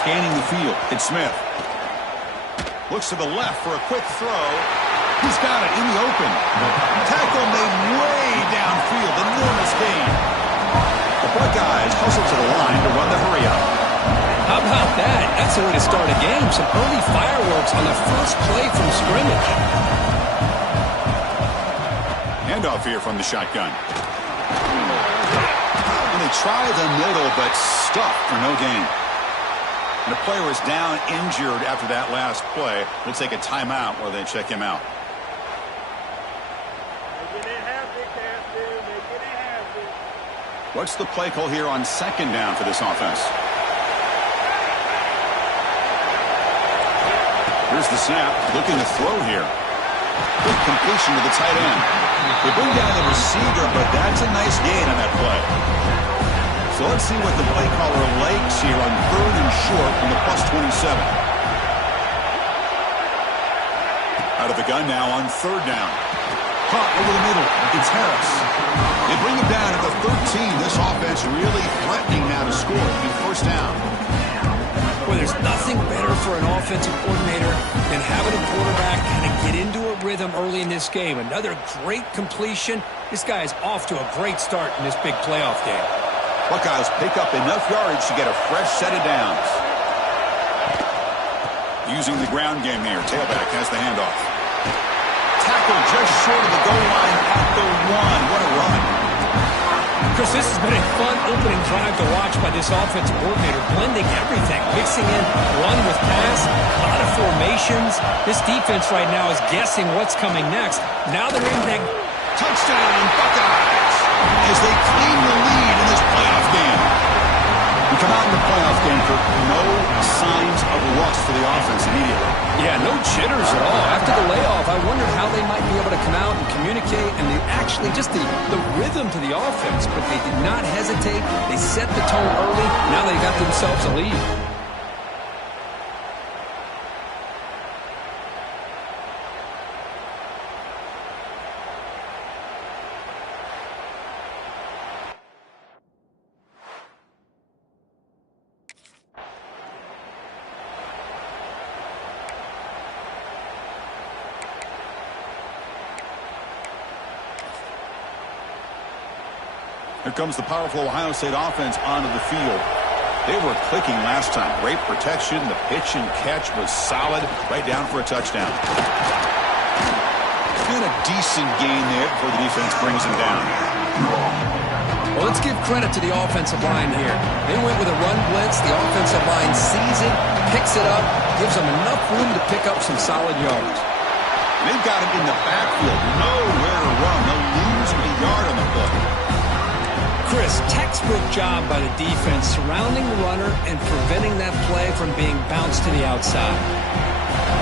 Scanning the field. It's Smith. Looks to the left for a quick throw. He's got it in the open. Tackle made way downfield. Enormous gain. The Buckeyes hustle to the line to run the hurry-up. How about that? That's the way to start a game. Some early fireworks on the first play from scrimmage. Handoff here from the shotgun. And they try the middle, but stuck for no gain. And the player is down injured after that last play. We'll take a timeout while they check him out. What's the play call here on second down for this offense? Here's the snap, looking to throw here. Good completion to the tight end. They bring down the receiver, but that's a nice gain on that play. So let's see what the play caller likes here on third and short from the +27. Out of the gun now on third down. Caught over the middle. It's Harris. They bring him down at the 13. This offense really threatening now to score in first down. Well, there's nothing better for an offensive coordinator than having a quarterback kind of get into a rhythm early in this game. Another great completion. This guy is off to a great start in this big playoff game. Buckeyes pick up enough yardage to get a fresh set of downs. Using the ground game here. Tailback has the handoff. Tackle just short of the goal line at the 1. What a run. Chris, this has been a fun opening drive to watch by this offensive coordinator, blending everything, mixing in run with pass, a lot of formations. This defense right now is guessing what's coming next. Now they're in that touchdown, Buckeyes, as they claim the lead in this playoff game. We come out in the playoff game for no signs of rust for the offense immediately. Yeah, no jitters at all. After the layoff, I wondered how they might be able to come out and communicate, and actually just the rhythm to the offense. But they did not hesitate. They set the tone early. Now they got themselves a lead. Here comes the powerful Ohio State offense onto the field. They were clicking last time. Great protection. The pitch and catch was solid. Right down for a touchdown. And a decent gain there before the defense brings him down. Well, let's give credit to the offensive line here. They went with a run blitz. The offensive line sees it, picks it up, gives them enough room to pick up some solid yards. They've got him in the backfield. Nowhere to run. They'll lose a yard on the play. Chris, textbook job by the defense surrounding the runner and preventing that play from being bounced to the outside.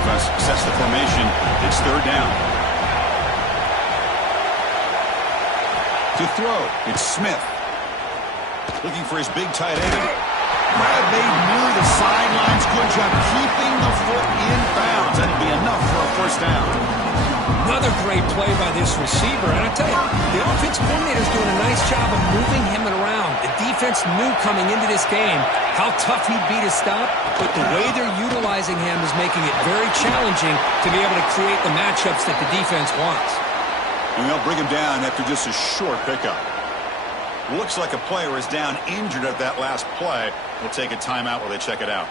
Defense sets the formation. It's third down. To throw, it's Smith. Looking for his big tight end. Brad made near the sidelines. Good job keeping the foot in bounds. That'd be enough for a first down. Another great play by this receiver. And I tell you, the offense coordinator's doing a nice job of moving him around. The defense knew coming into this game how tough he'd be to stop, but the way they're utilizing him is making it very challenging to be able to create the matchups that the defense wants. And they'll bring him down after just a short pickup. Looks like a player is down injured at that last play. We'll take a timeout while they check it out.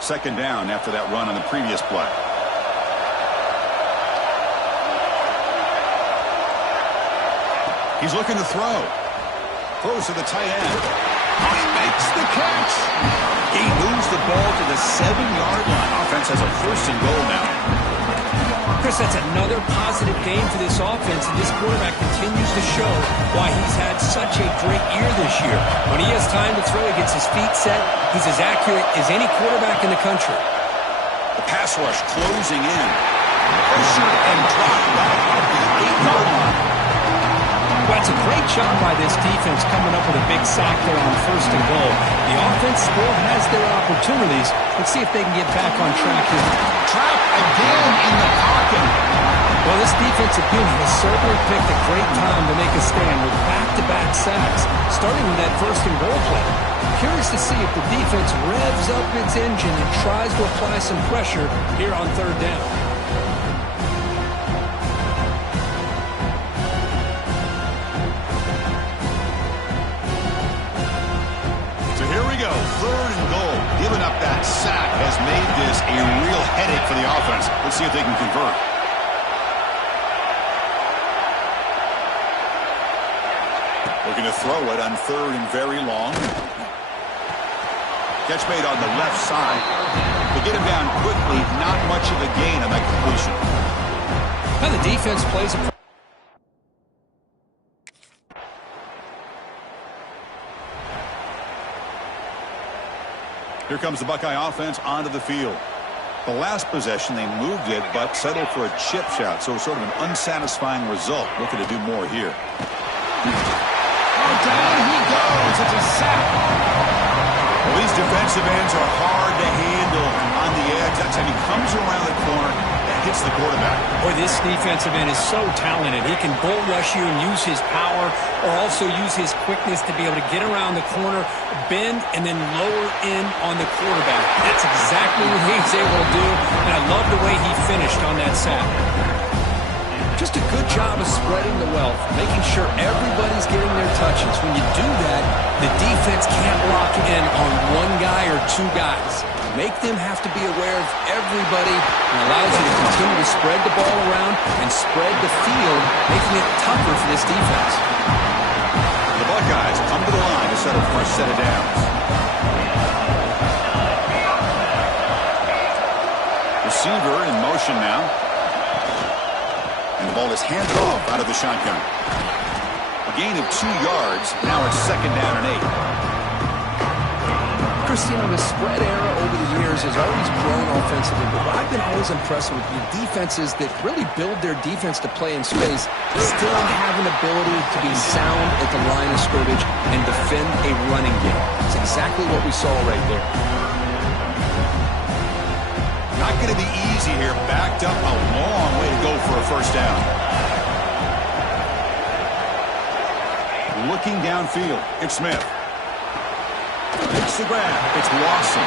Second down after that run on the previous play. He's looking to throw. Throws to the tight end. Oh, he makes the catch. He moves the ball to the 7-yard line. Offense has a first and goal now. Chris, that's another positive game for this offense, and this quarterback continues to show why he's had such a great year this year. When he has time to throw, he gets his feet set. He's as accurate as any quarterback in the country. The pass rush closing in. Pressure and drop back at the 8-yard line. Well, it's a great job by this defense coming up with a big sack there on first and goal. The offense still has their opportunities. Let's see if they can get back on track here. Trap again in the pocket. Well, this defensive unit has certainly picked a great time to make a stand with back-to-back sacks, starting with that first and goal play. Curious to see if the defense revs up its engine and tries to apply some pressure here on third down. Third and goal. Giving up that sack has made this a real headache for the offense. Let's see if they can convert. Looking to throw it on 3rd and very long. Catch made on the left side. To get him down quickly, not much of a gain on that completion. Now the defense plays a... Here comes the Buckeye offense onto the field. The last possession, they moved it, but settled for a chip shot, so sort of an unsatisfying result. Looking to do more here. Oh, down he goes. It's a sack. Well, these defensive ends are hard to handle on the edge. That time he comes around the corner and hits the quarterback. Boy, this defensive end is so talented. He can bull rush you and use his power, or also use his quickness to be able to get around the corner, bend, and then lower in on the quarterback. That's exactly what he's able to do, and I love the way he finished on that sack. Just a good job of spreading the wealth, making sure everybody's getting their touches. When you do that, the defense can't lock in on one guy or two guys. Make them have to be aware of everybody, and allows you to continue to spread the ball around and spread the field, making it tougher for this defense. The Buckeyes come to the line to settle for a set of downs. Receiver in motion now. And the ball is handed off out of the shotgun. A gain of 2 yards. Now it's 2nd down and 8. Cristiano, the spread era over the years has always grown offensively, but what I've been always impressed with the defenses that really build their defense to play in space still have an ability to be sound at the line of scrimmage and defend a running game. It's exactly what we saw right there. Not going to be easy here. Backed up a long way to go for a 1st down. Looking downfield, it's Smith. Makes the grab. It's Lawson.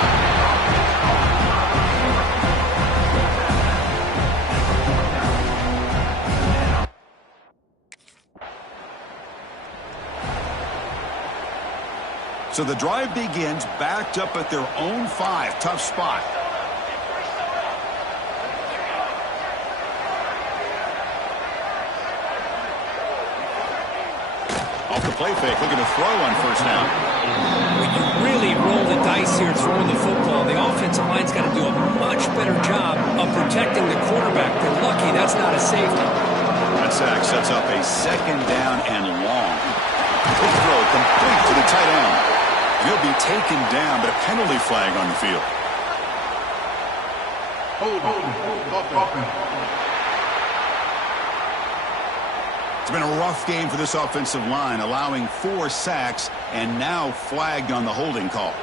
So the drive begins backed up at their own 5. Tough spot. Off the play fake, looking to throw on 1st down. When you really roll the dice here throwing the football, the offensive line's got to do a much better job of protecting the quarterback. They're lucky that's not a safety. That sack sets up a 2nd down and long. Quick throw complete to the tight end. He'll be taken down, but a penalty flag on the field. It's been a rough game for this offensive line, allowing 4 sacks and now flagged on the holding call.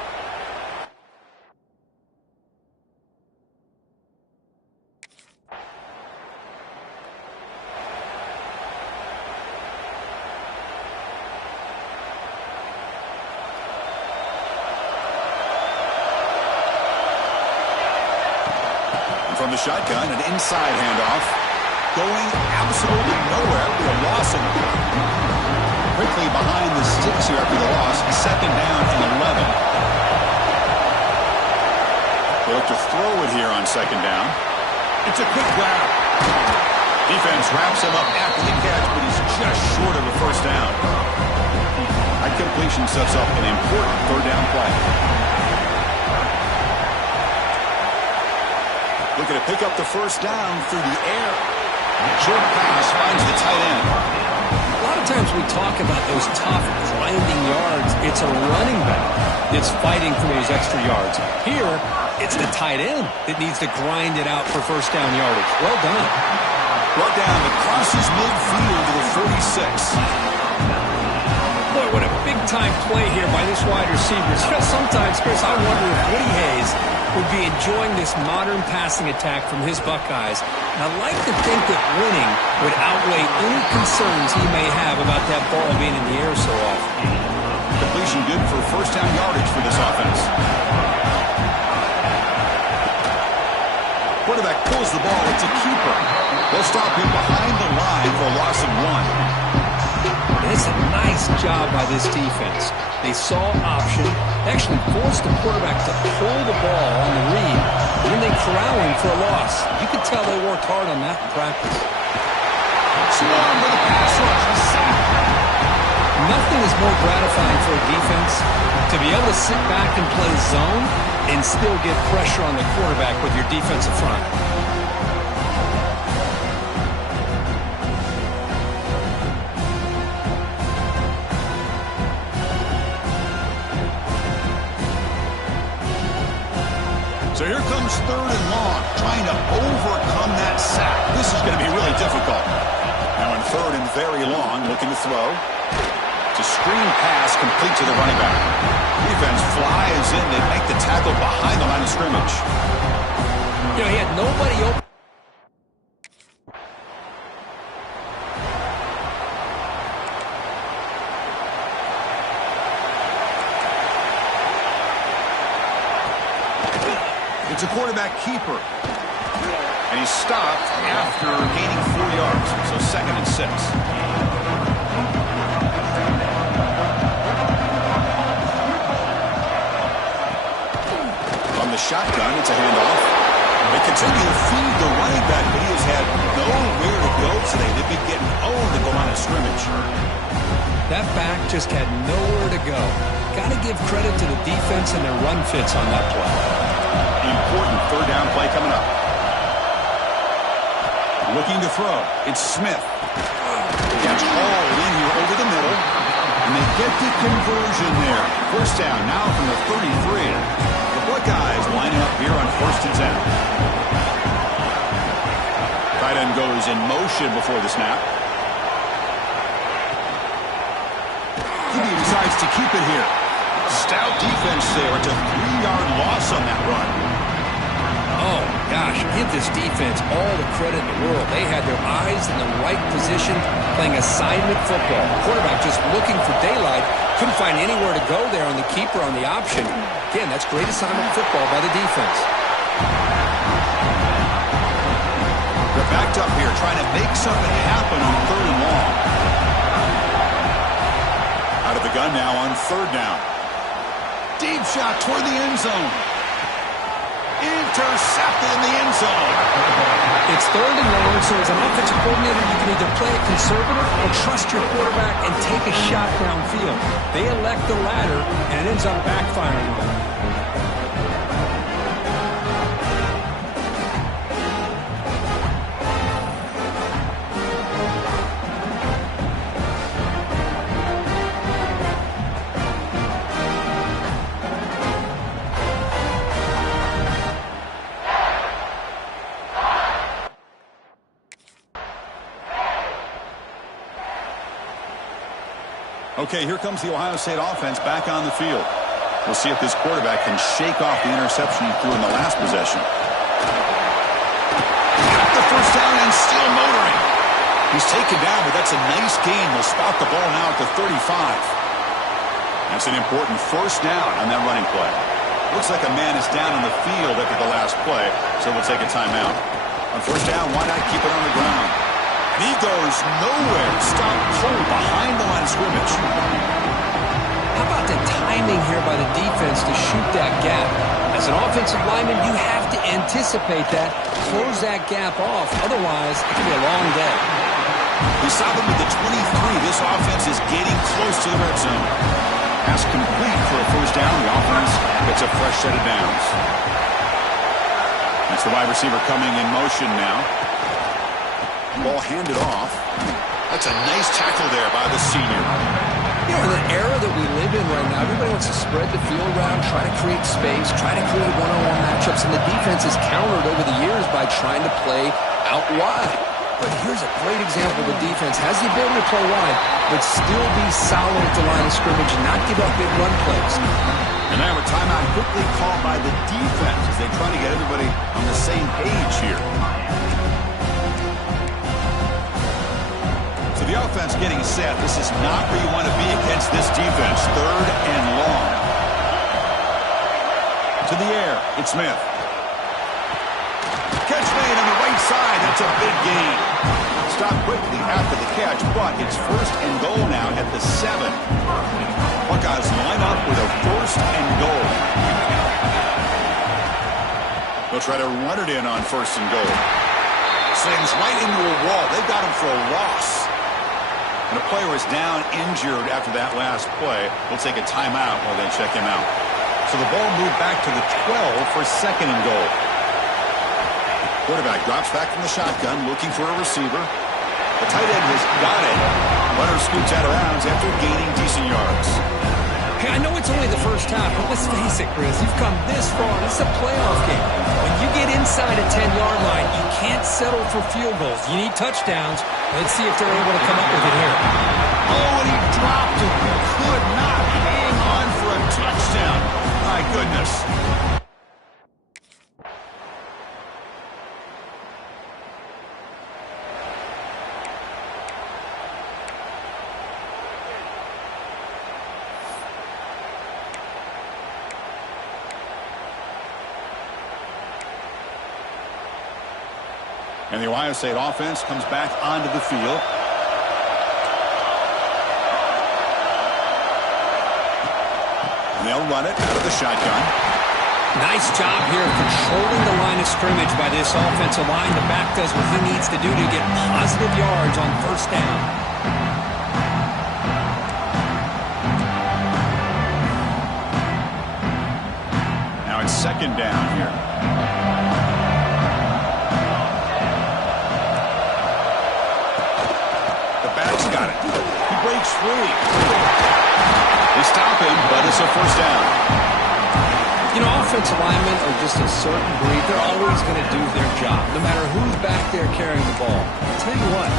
And from the shotgun, an inside handoff. Going absolutely nowhere to a Lawson. Quickly behind the sticks here after the loss. 2nd down and 11. They look to throw it here on 2nd down. It's a quick grab. Defense wraps him up after the catch, but he's just short of a 1st down. That completion sets up an important 3rd down play. Looking to pick up the 1st down through the air. Short pass finds the tight end. A lot of times we talk about those tough, grinding yards. It's a running back that's fighting for those extra yards. Here, it's the tight end that needs to grind it out for 1st down yardage. Well done. Brought down across his midfield to the 46. Boy, what a big-time play here by this wide receiver. Sometimes, Chris, I wonder if Woody Hayes would be enjoying this modern passing attack from his Buckeyes. And I like to think that winning would outweigh any concerns he may have about that ball being in the air so often. Completion good for 1st down yardage for this offense. Quarterback pulls the ball. It's a keeper. They'll stop him behind the line for a loss of 1. It's a nice job by this defense. They saw option, actually forced the quarterback to pull the ball on the read, and then they corral him for a loss. You could tell they worked hard on that in practice. Swarm with a pass rush, a sack. Nothing is more gratifying for a defense to be able to sit back and play zone and still get pressure on the quarterback with your defensive front. So here comes 3rd and long, trying to overcome that sack. This is going to be really difficult. Now in 3rd and very long, looking to throw. It's a screen pass complete to the running back. Defense flies in. They make the tackle behind the line of scrimmage. You know, he had nobody open. It's a quarterback keeper. And he's stopped after gaining 4 yards. So 2nd and 6. From the shotgun, it's a handoff. They continue to feed the running back, but he has had nowhere to go today. They've been getting owned at the line of scrimmage. That back just had nowhere to go. Got to give credit to the defense and their run fits on that play. Important 3rd down play coming up. Looking to throw. It's Smith. Gets hauled in here over the middle. And they get the conversion there. 1st down now from the 33. The Buckeyes lining up here on 1st and 10. Tight end goes in motion before the snap. He decides to keep it here. Stout defense there. It's a 3-yard loss on that run. Oh, gosh, give this defense all the credit in the world. They had their eyes in the right position, playing assignment football. Quarterback just looking for daylight. Couldn't find anywhere to go there on the keeper on the option. Again, that's great assignment football by the defense. They're backed up here, trying to make something happen on 3rd and long. Out of the gun now on 3rd down. Deep shot toward the end zone. Intercepted in the end zone. It's 3rd and long, so as an offensive coordinator, you can either play it conservative or trust your quarterback and take a shot downfield. They elect the latter, and it ends up backfiring on them. Okay, here comes the Ohio State offense back on the field. We'll see if this quarterback can shake off the interception he threw in the last possession. Got the 1st down and still motoring. He's taken down, but that's a nice gain. They'll spot the ball now at the 35. That's an important 1st down on that running play. Looks like a man is down on the field after the last play, so we'll take a timeout. On 1st down, why not keep it on the ground? And he goes nowhere. Stopped cold behind the line of scrimmage. How about the timing here by the defense to shoot that gap? As an offensive lineman, you have to anticipate that, close that gap off. Otherwise, it can be a long day. We saw them with the 23. This offense is getting close to the red zone. Pass complete for a 1st down. The offense gets a fresh set of downs. That's the wide receiver coming in motion now. Ball handed off. That's a nice tackle there by the senior. You know, in the era that we live in right now, everybody wants to spread the field around, try to create space, try to create one-on-one matchups, and the defense is countered over the years by trying to play out wide. But here's a great example. The defense has the ability to play wide, but still be solid at the line of scrimmage and not give up big run plays. And now a timeout quickly called by the defense as they try to get everybody on the same page here. So the offense getting set. This is not where you want to be against this defense. 3rd and long. To the air. It's Smith. Catch made on the right side. That's a big gain. Stop quickly after the catch, but it's 1st and goal now at the 7. Buckeyes line up with a 1st and goal. They'll try to run it in on 1st and goal. Slams right into a wall. They've got him for a loss. And a player is down injured after that last play. We'll take a timeout while they check him out. So the ball moved back to the 12 for second and goal. Quarterback drops back from the shotgun, looking for a receiver. The tight end has got it. Runner scoots out of bounds after gaining decent yards. Hey, I know it's only the first half, but let's face it, Chris. You've come this far. This is a playoff game. When you get inside a 10-yard line, you can't settle for field goals. You need touchdowns. Let's see if they're able to come up with it here. Oh, and he dropped it. He could not hang on for a touchdown. My goodness. And the Ohio State offense comes back onto the field. And they'll run it out of the shotgun. Nice job here controlling the line of scrimmage by this offensive line. The back does what he needs to do to get positive yards on first down. Now it's second down here. Got it. He breaks free. They stop him, but it's a first down. You know, offensive linemen are just a certain breed. They're always going to do their job, no matter who's back there carrying the ball. I'll tell you what,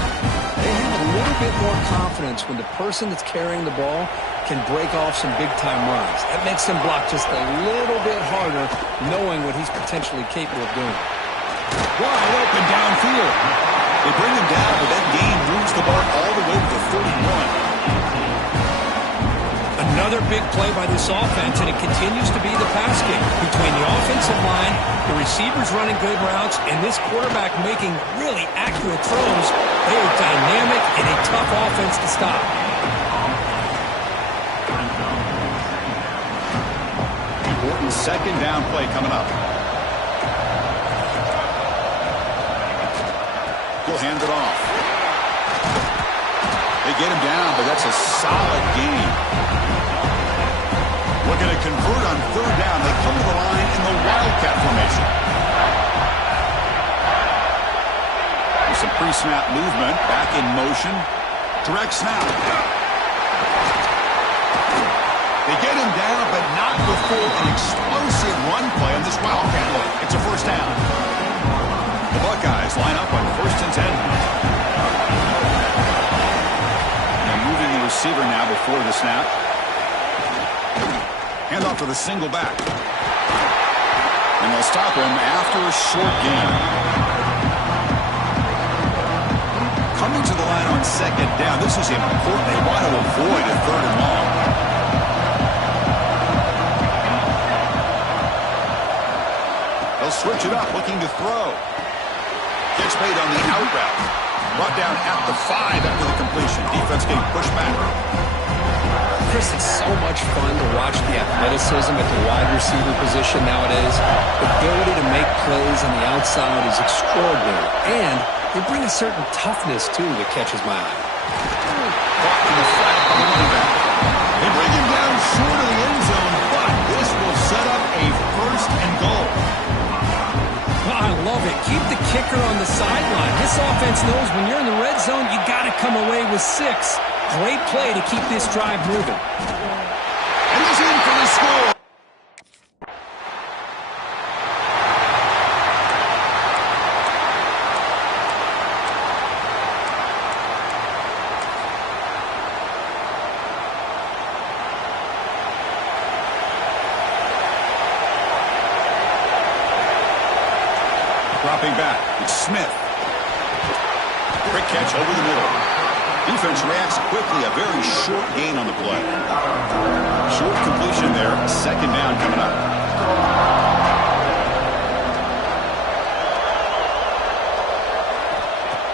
they have a little bit more confidence when the person that's carrying the ball can break off some big-time runs. That makes them block just a little bit harder, knowing what he's potentially capable of doing. Wide open downfield. They bring him down, but that gain moves the ball all the way to the 31. Another big play by this offense, and it continues to be the pass game. Between the offensive line, the receivers running good routes, and this quarterback making really accurate throws, they are dynamic and a tough offense to stop. Important second down play coming up. He'll hand it off. They get him down, but that's a solid gain. Looking to convert on third down. They come to the line in the Wildcat formation. There's some pre-snap movement. Back in motion. Direct snap. They get him down, but not before an explosive run play on this Wildcat look. It's a first down. The Buckeyes line up on 1st and 10. And moving the receiver now before the snap. Hand off to the single back. And they'll stop him after a short gain. Coming to the line on second down. This is important. They want to avoid a third and long. They'll switch it up, looking to throw. Catch made on the out route. Brought down at the 5 after the completion. Defense getting pushed back. Chris, it's so much fun to watch the athleticism at the wide receiver position nowadays. The ability to make plays on the outside is extraordinary. And they bring a certain toughness, too, that catches my eye. Caught in the flat by the running back. They bring him down short of the end zone, but this will set up a first and goal. I love it. Keep the kicker on the sideline. This offense knows when you're in the red zone, you got to come away with 6. Great play to keep this drive moving. And he's in for the score. Dropping back, it's Smith. Quick catch over the middle. Defense reacts quickly, a very short gain on the play. Short completion there, second down coming up.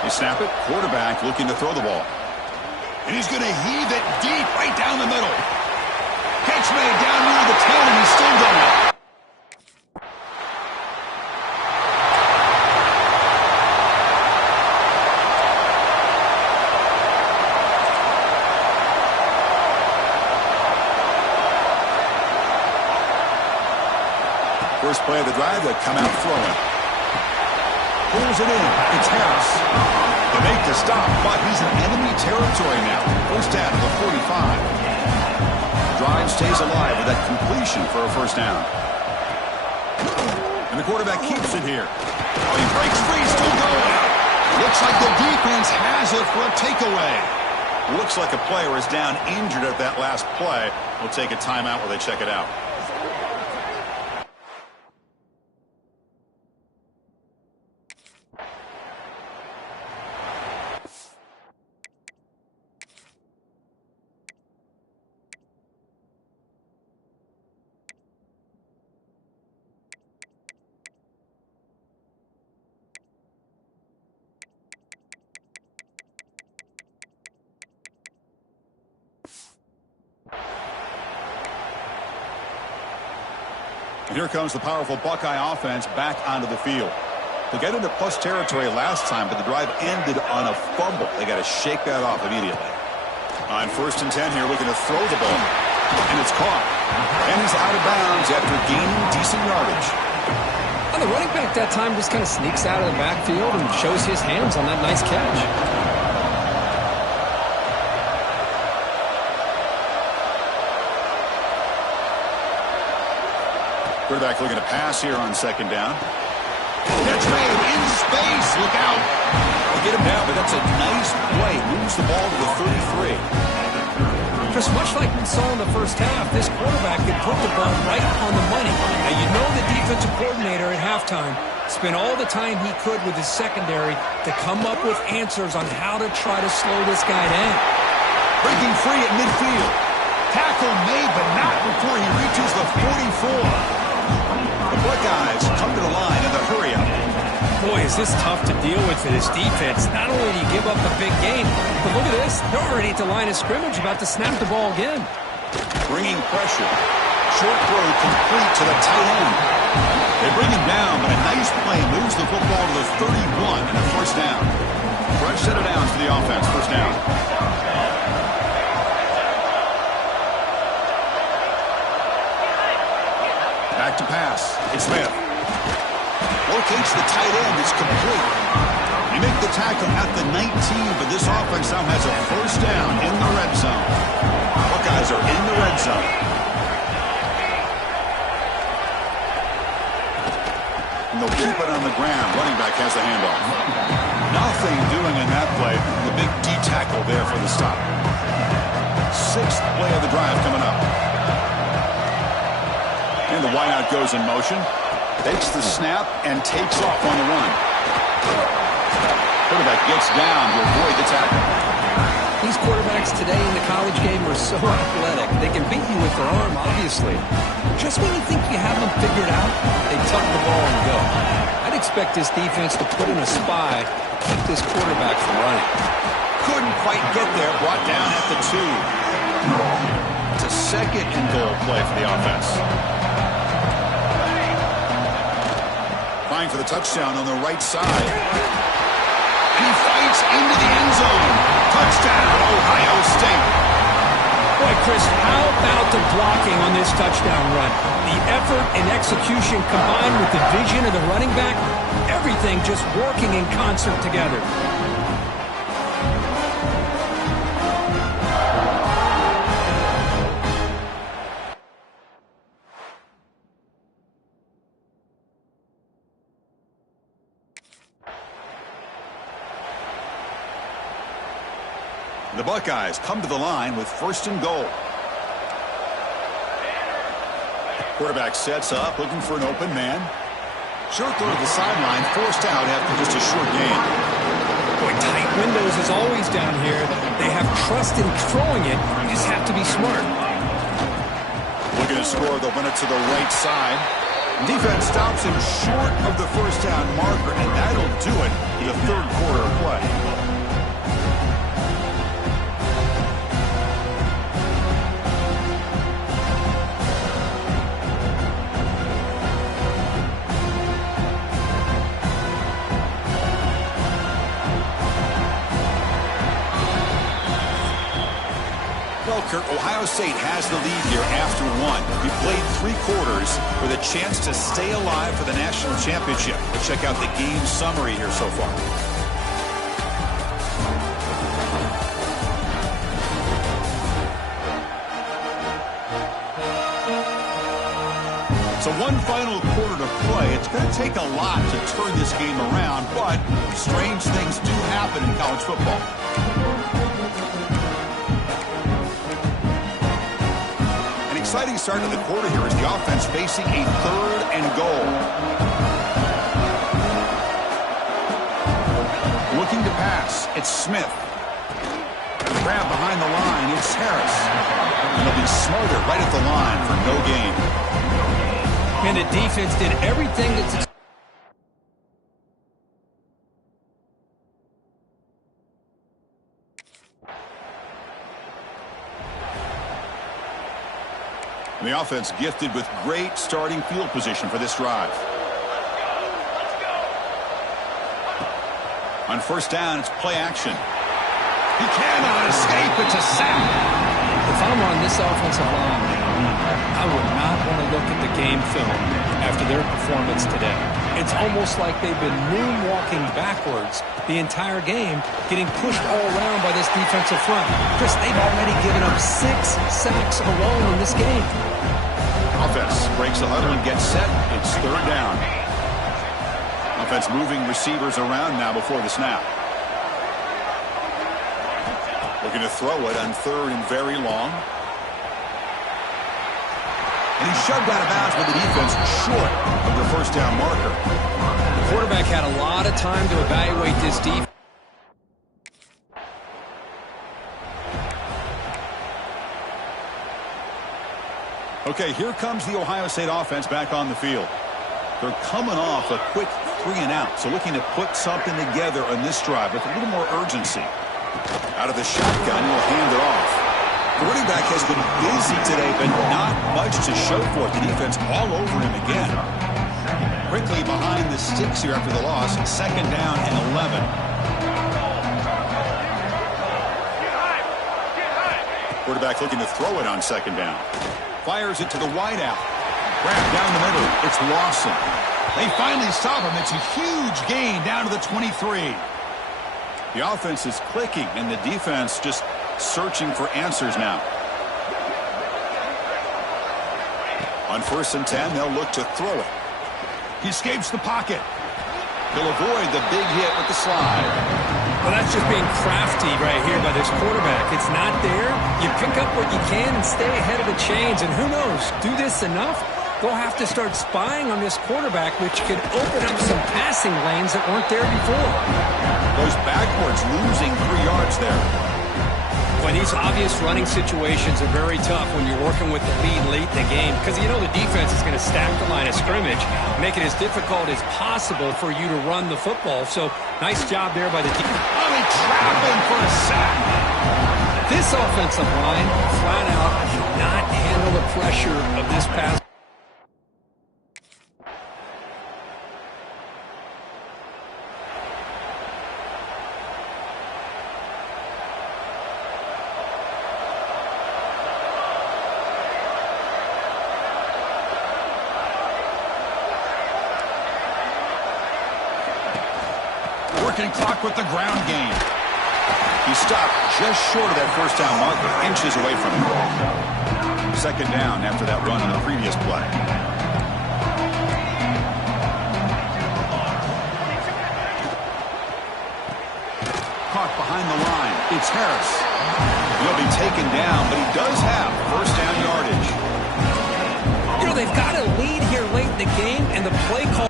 They snap it, quarterback looking to throw the ball. And he's going to heave it deep right down the middle. Catch made down near the 10, and he's still going. First play of the drive, they come out throwing. Pulls it in. It's Harris. They make the stop, but he's in enemy territory now. First down to the 45. Drive stays alive with that completion for a first down. And the quarterback keeps it here. Oh, he breaks free, still going. Looks like the defense has it for a takeaway. Looks like a player is down injured at that last play. We'll take a timeout while they check it out. Here comes the powerful Buckeye offense back onto the field. They got into plus territory last time, but the drive ended on a fumble. They got to shake that off immediately. On 1st and 10 here, looking to throw the ball. And it's caught. And he's out of bounds after gaining decent yardage. And the running back that time just kind of sneaks out of the backfield and shows his hands on that nice catch. Quarterback looking to pass here on 2nd down. Catch made in space. Look out. They get him down, but that's a nice play. Moves the ball to the 33. Just much like we saw in the first half, this quarterback could put the ball right on the money. Now, you know the defensive coordinator at halftime spent all the time he could with his secondary to come up with answers on how to try to slow this guy down. Breaking free at midfield. Tackle made, but not before he reaches the 44. The Buckeyes come to the line in the hurry-up. Boy, is this tough to deal with for this defense. Not only do you give up a big game, but look at this. They're already at the line of scrimmage about to snap the ball again. Bringing pressure. Short throw complete to the tight end. They bring him down, but a nice play moves the football to the 31 and a first down. Fresh set of downs for the offense. First down. Back to pass. It's Smith. Locates the tight end. It's complete. You make the tackle at the 19, but this offense now has a first down in the red zone. Buckeyes are in the red zone. And they'll keep it on the ground. Running back has the handoff. Nothing doing in that play. The big D tackle there for the stop. 6th play of the drive coming up. And the wideout goes in motion. Takes the snap and takes off on the run. Quarterback gets down to avoid the tackle. These quarterbacks today in the college game are so athletic. They can beat you with their arm, obviously. Just when you think you have them figured out, they tuck the ball and go. I'd expect this defense to put in a spy to keep this quarterback from running. Couldn't quite get there. Brought down at the 2. It's a 2nd and goal play for the offense. For the touchdown on the right side. And he fights into the end zone. Touchdown, Ohio State. Boy, Chris, how about the blocking on this touchdown run? The effort and execution combined with the vision of the running back, everything just working in concert together. The Buckeyes come to the line with 1st and goal. Quarterback sets up, looking for an open man. Short throw to the sideline, forced out after just a short gain. Boy, tight windows is always down here. They have trust in throwing it. You just have to be smart. Looking to score, they'll run it to the right side. Defense stops him short of the first down marker, and that'll do it in the 3rd quarter of play. Marker, Ohio State has the lead here after one. We played 3 quarters with a chance to stay alive for the national championship. Let's check out the game summary here so far. So one final quarter to play. It's going to take a lot to turn this game around, but strange things do happen in college football. An exciting start to the quarter here as the offense facing a 3rd and goal. Looking to pass. It's Smith. Grab behind the line. It's Harris. And they'll be smarter right at the line for no gain. And the defense did everything that's... The offense gifted with great starting field position for this drive. On first down, it's play action. He cannot escape. It's a sack. If I'm on this offensive line, I would not want to look at the game film after their performance today. It's almost like they've been moonwalking backwards the entire game, getting pushed all around by this defensive front. Chris, they've already given up 6 sacks alone in this game. Offense breaks the huddle and gets set. It's 3rd down. Offense moving receivers around now before the snap. Looking to throw it on 3rd and very long. And he's shoved out of bounds with the defense short of the first down marker. The quarterback had a lot of time to evaluate this defense. Okay, here comes the Ohio State offense back on the field. They're coming off a quick 3 and out, so looking to put something together on this drive with a little more urgency. Out of the shotgun, he'll hand it off. The running back has been busy today, but not much to show for it. The defense all over him again. Quickly behind the sticks here after the loss. 2nd down and 11. Quarterback looking to throw it on 2nd down. Fires it to the wideout. Grab down the middle. It's Lawson. They finally stop him. It's a huge gain down to the 23. The offense is clicking, and the defense just searching for answers now. On 1st and 10, they'll look to throw it. He escapes the pocket. He'll avoid the big hit with the slide. Well, that's just being crafty right here by this quarterback. It's not there. You pick up what you can and stay ahead of the chains. And who knows, do this enough, they'll have to start spying on this quarterback, which could open up some passing lanes that weren't there before. Goes backwards, losing 3 yards there. Well, these obvious running situations are very tough when you're working with the lead late in the game because you know the defense is going to stack the line of scrimmage, make it as difficult as possible for you to run the football. So, nice job there by the defense. Oh, they trap him for a sack. This offensive line, flat out, cannot handle the pressure of this pass. Working clock with the ground game. He stopped just short of that first down marker, inches away from it. 2nd down after that run on the previous play. Caught behind the line. It's Harris. He'll be taken down, but he does have first down yardage. You know, they've got a lead here late in the game, and the play call.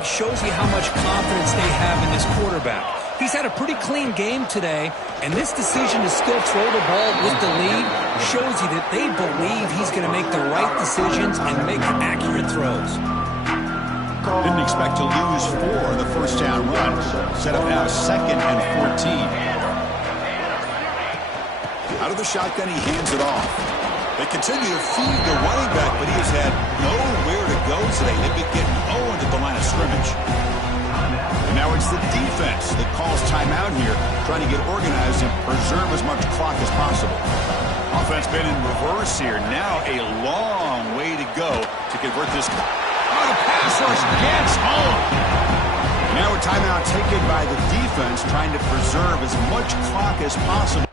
Shows you how much confidence they have in this quarterback. He's had a pretty clean game today, and this decision to still throw the ball with the lead shows you that they believe he's going to make the right decisions and make accurate throws. Didn't expect to lose 4 in the first down run. Set up now 2nd and 14. Out of the shotgun, he hands it off. They continue to feed the running back, but he has had nowhere to go today. They've been getting owned at the line of scrimmage. And now it's the defense that calls timeout here, trying to get organized and preserve as much clock as possible. Offense been in reverse here. Now a long way to go to convert this. Oh, the pass rush gets home. Now a timeout taken by the defense, trying to preserve as much clock as possible.